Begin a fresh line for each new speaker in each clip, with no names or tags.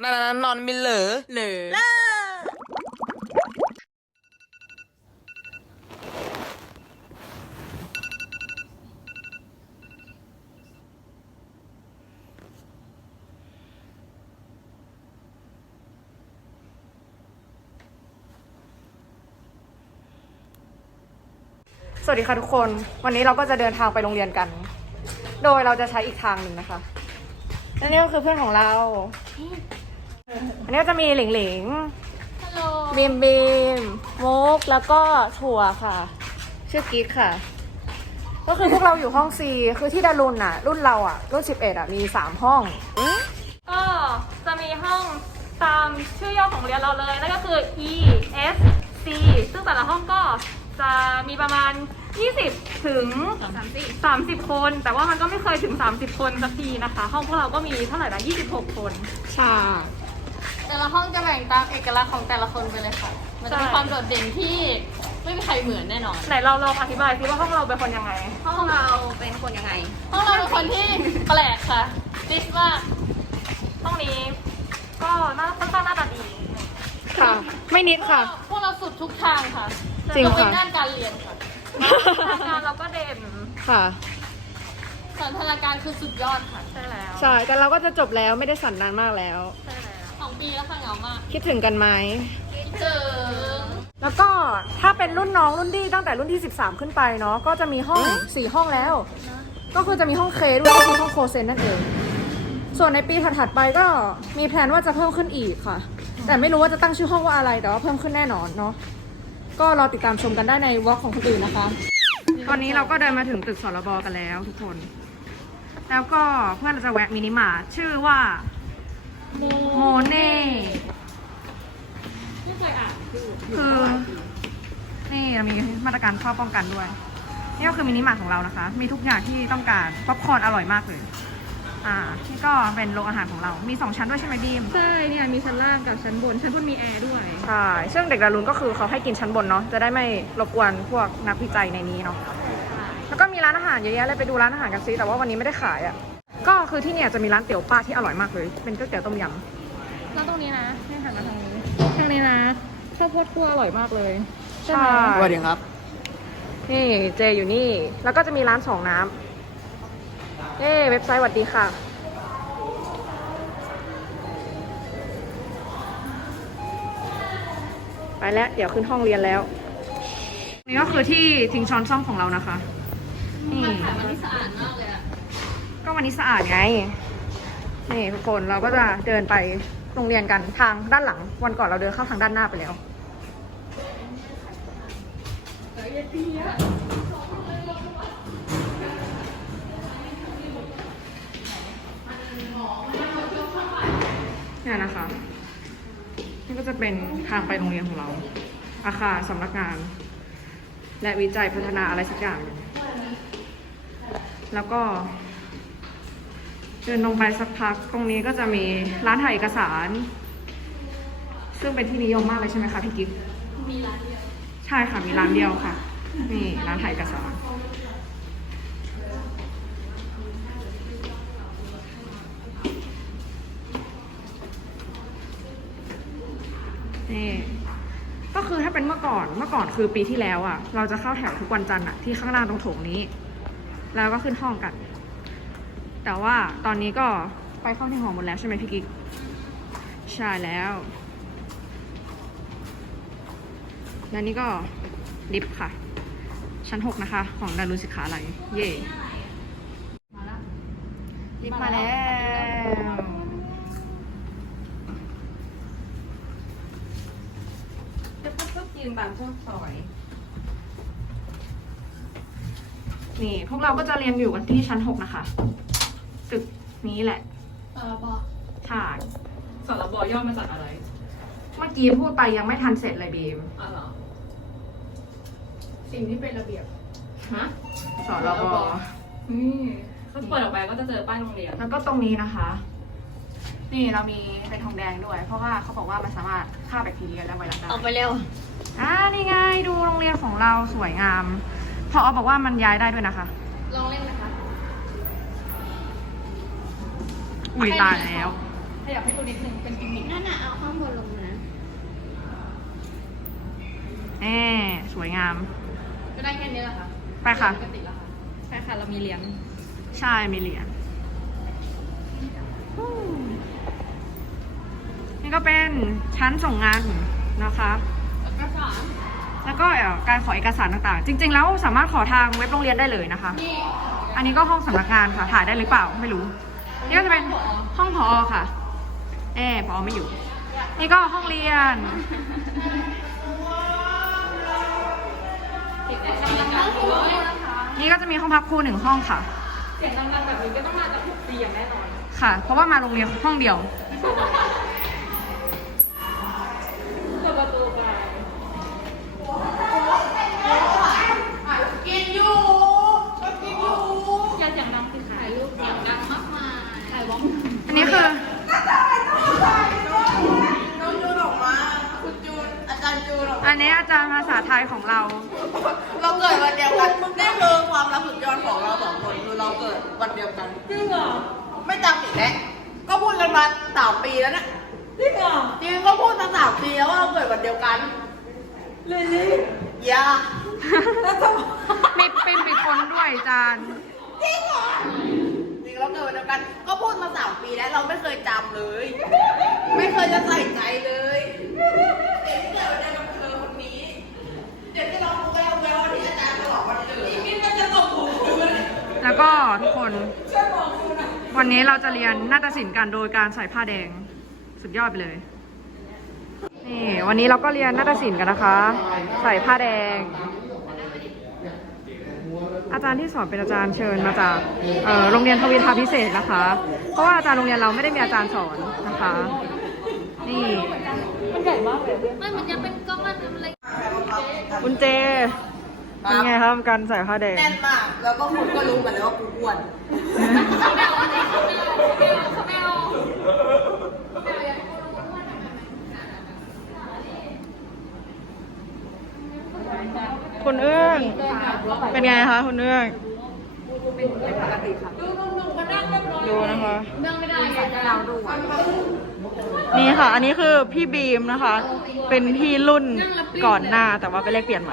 นอนมิเหลอเหลอ
สวัสดีค่ะทุกคน วันนี้เราก็จะเดินทางไปโรงเรียนกัน โดยเราจะใช้อีกทางหนึ่งนะคะและนี่ก็คือเพื่อนของเรา อันนี้ก็จะมีหลิงหลิงบีมบีมมุกแล้วก็ถั่วค่ะ ชื่อกิ๊กค่ะ ก็คือพวกเราอยู่ห้อง C คือที่ดารุนอ่ะ รุ่นเราอ่ะ รุ่น 11 อ่ะ มี 3 ห้อง
ก็จะมีห้องตามชื่อย่อของเรียนเราเลย นั่นก็คือ E S C ซึ่งแต่ละห้องก็จะมีประมาณ 20 ถึง 30 คน แต่ว่ามันก็ไม่เคยถึง 30 คนสักทีนะคะ ห้องพวกเราก็มีเท่าไหร่ละ26 คน
ใช่
แต่ละห้องจะแบ่งตามเอกลักษณ์ของแต่ละคนไปเลยค่ะ มันจะมีความโดดเด่นที่ไม่มีใครเหมือนแน่นอน
ไหนเราลองอธิบายซิว่าห้องเราเป็นคนยังไง
ห้องเราเป็นคนยังไง ห้องเราเป็นคนที่แปลกค่ะดิสมาก
ห้องนี้ก็ค่อนข้างหน้าตาดี
ค่ะ ไม่นิดค่ะ
พวกเราสุดทุกทางค่ะ
จริง
ยกเว้น
ค่ะ
ด้านการเรียนค่ะ
ทางการเราก็เด่น
ค่ะ
สันทนาการคือสุดยอดค่ะ
ใช่แล้ว
ใช่ แต่เราก็จะจบแล้วไม่ได้สั่นนานมากแล้ว
ใช่แล้ว
2 ปีแล้วค่ะเหงามาก
คิดถึงกันไหม
คิดถึง
แล้วก็ถ้าเป็นรุ่นน้องรุ่นพี่ตั้งแต่รุ่นที่ 13 ขึ้นไปเนาะก็จะมีห้อง 4 ห้องแล้ว ก็คือจะมีห้องเคด้วยก็คือห้องโคเซนนั่นเอง ส่วนในปีถัดๆไปก็มีแผนว่าจะเพิ่มขึ้นอีกค่ะ แต่ไม่รู้ว่าจะตั้งชื่อห้องว่าอะไรแต่ว่าเพิ่มขึ้นแน่นอนเนาะก็รอติดตามชมกันได้ในวอล์กของคนอื่นนะคะ ตอนนี้เราก็เดินมาถึงตึกสรบกันแล้วทุกคน แล้วก็เพื่อนเราจะแวะมินิมาร์ทชื่อว่าโมเน่ คือนี่เรามีมาตรการข้อป้องกันด้วย นี่ก็คือมินิมาร์ทของเรานะคะ มีทุกอย่างที่ต้องการป๊อปคอร์นอร่อยมากเลยนี่ก็เป็นโรงอาหารของเรา มี 2 ชั้นด้วยใช่ไหมบีม
ใช่เนี่ยมีชั้นล่างกับชั้นบน ชั้นบนมีแอร์ด้วย
ใช่ ซึ่งเด็กดารุนก็คือเขาให้กินชั้นบนเนาะ จะได้ไม่รบกวนพวกนักวิจัยในนี้เนาะ แล้วก็มีร้านอาหารเยอะแยะเลยไปดูร้านอาหารกันซิแต่ว่าวันนี้ไม่ได้ขายอ่ะ ก็คือที่เนี่ยจะมีร้านเตี๋ยวป้าที่อร่อยมากเลย เป็นก๋วยเตี๋ยวต้มยำ
แล้วตรงนี้นะให้หันมาทางนี้
ทางนี้นะข้าวโพดคั่วอร่อยมากเลย ใช่
สวัสดีครับ
นี่เจอยู่นี่ แล้วก็จะมีร้าน2 น้ำเว็บไซต์สวัสดีค่ะ ไปแล้วเดี๋ยวขึ้นห้องเรียนแล้ว นี่ก็คือที่ทิ้งช้อนซ่อมของเรานะคะ นี่
วันนี้สะอาดมากเลยอะ
ก็วันนี้สะอาดไง นี่ทุกคนเราก็จะเดินไปโรงเรียนกันทางด้านหลัง วันก่อนเราเดินเข้าทางด้านหน้าไปแล้ว เนี่ยนะคะ นี่ก็จะเป็นทางไปโรงเรียนของเรา อาคารสำนักงาน และวิจัยพัฒนาอะไรสักอย่าง แล้วก็เดินลงไปสักพัก ตรงนี้ก็จะมีร้านถ่ายเอกสาร ซึ่งเป็นที่นิยมมากเลยใช่ไหมคะพี่กิ๊ก
มีร้านเดียว
ใช่ค่ะ มีร้านเดียวค่ะ นี่ร้านถ่ายเอกสาร นี่ก็คือถ้าเป็นเมื่อก่อนคือปีที่แล้วอ่ะ เราจะเข้าแถวทุกวันจันทร์อ่ะที่ข้างล่างตรงโถงนี้ แล้วก็ขึ้นห้องกัน แต่ว่าตอนนี้ก็ไปเข้าที่หอหมดแล้วใช่ไหมพี่กิ๊กใช่แล้ว และนี่ก็ลิฟต์ค่ะ ชั้น 6 นะคะ ของดารุนศิขาลัยเย่ลิฟต์มาแล้วยืนแบบพวกซอยนี่พวกเราก็จะเรียนอยู่กันที่ชั้น 6 นะคะ ตึกนี้แหละ
บอก
ใช่
สรบย่อมาจากอะไร
เมื่อกี้พูดไปยังไม่ทันเสร็จเลยบีม
อ๋อเหรอ
สิ่งที่เป็นระเบียบ
ฮะ
สรบ
นี่เขาเปิดออกไปก็จะเจอป้ายโรงเรียน
แล้วก็ตรงนี้นะคะ นี่เรามีเป็นทองแดงด้วย เพราะว่าเขาบอกว่ามันสามารถฆ่าแบคทีเรียและไวรัสได้
ออกไปเร็ว
นี่ไงดูโรงเรียนของเราสวยงามพอบอกว่ามันย้ายได้ด้วยนะคะ
ลองเล่นนะคะ
อุ้ยตายแล้ว
ขยับให้ดูนิดนึงเป็นกิมมิค
งาม
ก็ได้แค่นี้แหละค่ะ
ไปค่ะ
ปกติแล้วค่ะ
ใช่ค่ะ เรามีเหรียญ
ใช่มีเหรียญนี่ก็เป็นชั้นส่งงานนะคะ แล้วก็การขอเอกสารต่างๆ จริง ๆ แล้วสามารถขอทางเว็บโรงเรียนได้เลยนะคะ อันนี้ก็ห้องสำนักงานค่ะ ถ่ายได้หรือเปล่าไม่รู้ นี่ก็จะเป็นห้องผอค่ะผอไม่อยู่ นี่ก็ห้องเรียน นี่ก็จะมีห้องพักครู1 ห้องค่ะ
เสียงดังๆแบบนี้ก็ต้องมาจากทุกปีอย่างแน่นอน
ค่ะ เพราะว่ามาโรงเรียนห้องเดียว
เปิดประตูไป
กินอยู่
อย่าเสียงดังสิค่ะ
รูปเสียงดังมากมายถ่ายวอล์ก
อันนี้คือ
น้องจูนออกมาคุณจูนอาจารย์จูนออกมา
อันนี้อาจารย์ภาษาไทยของเรา
เราเกิดวันเดียวกันนี่คือความลับสุดยอดของเรา2 คนคือเราเกิดวันเดียวกัน
จริงเหรอ
ไม่จำอีกแล้วก็พูดกันมา3 ปีแล้วนะ
จริงเหรอ
จริงก็พูดมา3 ปีแล้วว่าเราเกิดวันเดียวกัน
เลยนี่
อย่า
มีเป็นปีคนด้วยอาจารย์
จริงเหรอจริงเราเกิดวันเดียวกัน ก็พูดมา3 ปีแล้วเราไม่เคยจำเลย ไม่เคยจะใส่ใจเลยเด็กที่เกิดวันเดียวกันเธอคนนี้เด็กที่ร้องแววแววที่อาจารย์ตลอดวันเลยนี่มันจะตกหูเลย
แล้วก็ทุกคน วันนี้เราจะเรียนนาฏศิลป์กันโดยการใส่ผ้าแดง สุดยอดไปเลย นี่วันนี้เราก็เรียนนาฏศิลป์กันนะคะ ใส่ผ้าแดง อาจารย์ที่สอนเป็นอาจารย์เชิญมาจากโรงเรียนทวิทาพิเศษนะคะ เพราะว่าอาจารย์โรงเรียนเราไม่ได้มีอาจารย์สอนนะคะ นี่
มันใหญ่มากเลย
มันเหมือนจะเป็นก้อนอะไร
คุณเจ เป็นไงครับการใส่ผ้าแดง
แน่นมาก แล้วก็คุณก็รู้กันเลยว่ากูอ้วน
คุณเอื้อง เป็นไงคะคุณเอื้อง ดูนะคะ นี่ค่ะ อันนี้คือพี่บีมนะคะ เป็นพี่รุ่นก่อนหน้าแต่ว่าไปเลขเปลี่ยนมา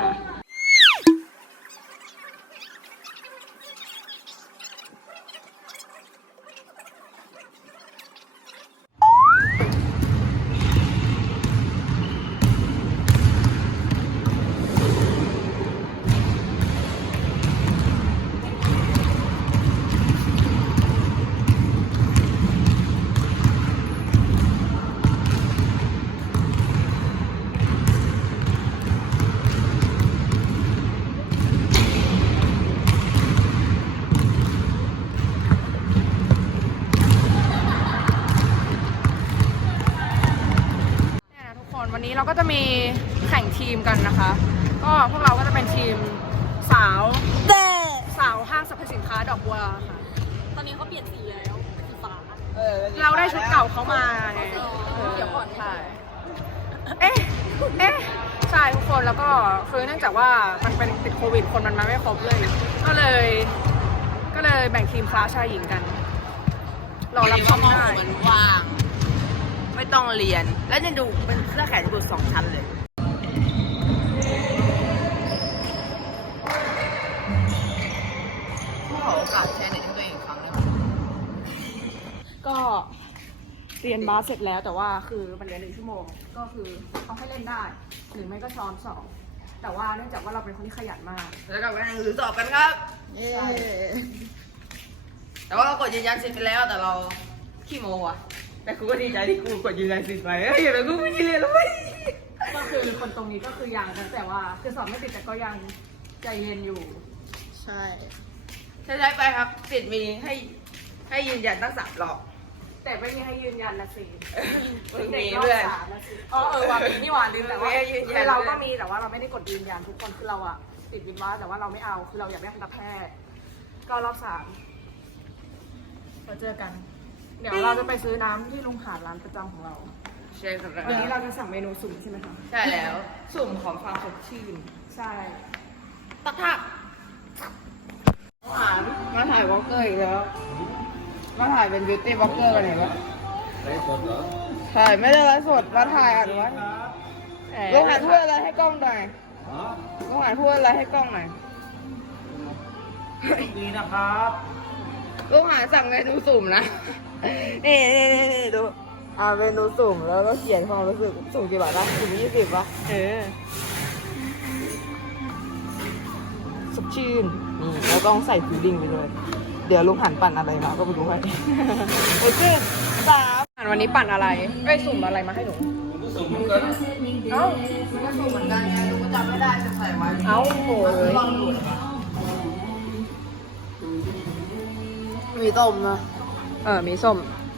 เนี่ยนะทุกคนวันนี้เราก็จะมีแข่งทีมกันนะคะ ก็พวกเราก็จะเป็นทีมสาวห้างสรรพสินค้าดอกบัวค่ะ
ตอนนี้เขาเปลี่ยนสีแล้วเป็นสีฟ้า
เราได้ชุดเก่าเขามาไง
เดี๋ยวก่อน
ใช่เอ๊ะใช่ทุกคนแล้วก็คือเนื่องจากว่ามันเป็นติดโควิดคนมันมาไม่ครบเลย ก็เลยแบ่งทีมคลาสชายหญิงกันรอรับชมได้
มันว่าง ไม่ต้องเรียน แล้วจะดูเป็นเสื้อแขนกุด2 ชั้นเลยขอโอกาสแชร์เน็ตให้ตัวเองอีกครั้งได้ไหม
ก็เรียนบาสเสร็จแล้วแต่ว่าคือมันเรียน1 ชั่วโมงก็คือเขาให้เล่นได้ หรือไม่ก็ช้อน2แต่ว่าเนื่องจากว่าเราเป็นคนที่ขยันมาก
แล้วก็ไปหนังสือสอบกันครับ
ใช่
แต่ว่าเรากดยืนยันสิทธิ์ไปแล้วแต่เราขี้โมอ่ะ แต่กูก็ดีใจที่กูกดยืนยันสิทธิ์ไปเฮ้ยแต่กูไม่ได้เรียนแล้วเว้ย
ก็คือคนตรงนี้ก็คือยังแต่ว่าคือสอบไม่ติดแต่ก็ยังใจเย็นอยู่
ใช่ใช้ไปครับสิทธิ์มีให้ยืนยันตั้ง3 รอบ
แต่ไม่มีให้ยืนยันนะสิ
มีด้วย
ว่ามีนี่หว่าลืมแต่ว่า
ไม่ให้ยืนยัน
คือเราก็มีแต่ว่าเราไม่ได้กดยืนยันทุกคนคือเราอะติดวินว่าแต่ว่าเราไม่เอาคือเราอยากได้ทันตแพทย์ก็รอบ3เราเจอกัน เดี๋ยวเราจะไปซื้อน้ำที่ลุงหาดร้านประจำของเรา
ใช่ครับ
วันนี้เราจะสั่งเมนูสุ่มใช่ไหมคะ
ใช่แล้ว สุ่มของความสดชื่น
ใช่
ตักผักมาถ่ายวอล์กเกอร์อีกแล้ว มาถ่ายเป็นบิวตี้วอล์กเกอร์กันไหนวะถ่ายไม่ได้ไลฟ์สด มาถ่ายอ่ะหรือว่าลงหาถ้วยอะไรให้กล้องหน่อยลุงหานพูดอะไรให้กล้องหน่อย
ดีนะครับ
ลุงหานสั่งเมนูสุ่มนะ นี่ดูเมนูสุ่มแล้วก็เขียนความรู้สึกสุ่มกี่บาทนะสุ่ม20 ป่ะสดชื่นนี่แล้วต้องใส่ฟิลลิ่งไปเลยเดี๋ยวลุงหันปั่นอะไรมาก็ไปดูให้ โอเค3วันนี้ปั่นอะไรได้สุ่มอะไรมาให้หนู
สุ่มเหมือนกัน
เอ้าก็สุ่มเหมือนกันไงลุงก็จำไม่ได้จะใส่ไว้เอ้าโหลองดูมีต้มนะ
มีส้ม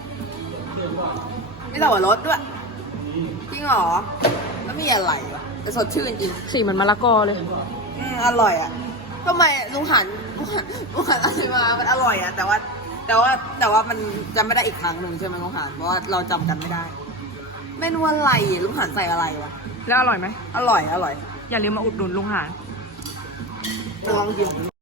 มีสับปะรดด้วยจริงเหรอแล้วมีอะไรวะแต่สดชื่นจริง
สีเหมือนมะละกอเลย
อร่อยอ่ะทำไมลุงหันอะไรมามันอร่อยอ่ะแต่ว่ามันจำไม่ได้อีกครั้งหนึ่งใช่ไหมลุงหันเพราะว่าเราจำกันไม่ได้เมนูอะไรลุงหันใส่อะไรวะ
แล้วอร่อยไหม
อร่อย
อย่าลืมมาอุดหนุนลุงหาน
ลองกิน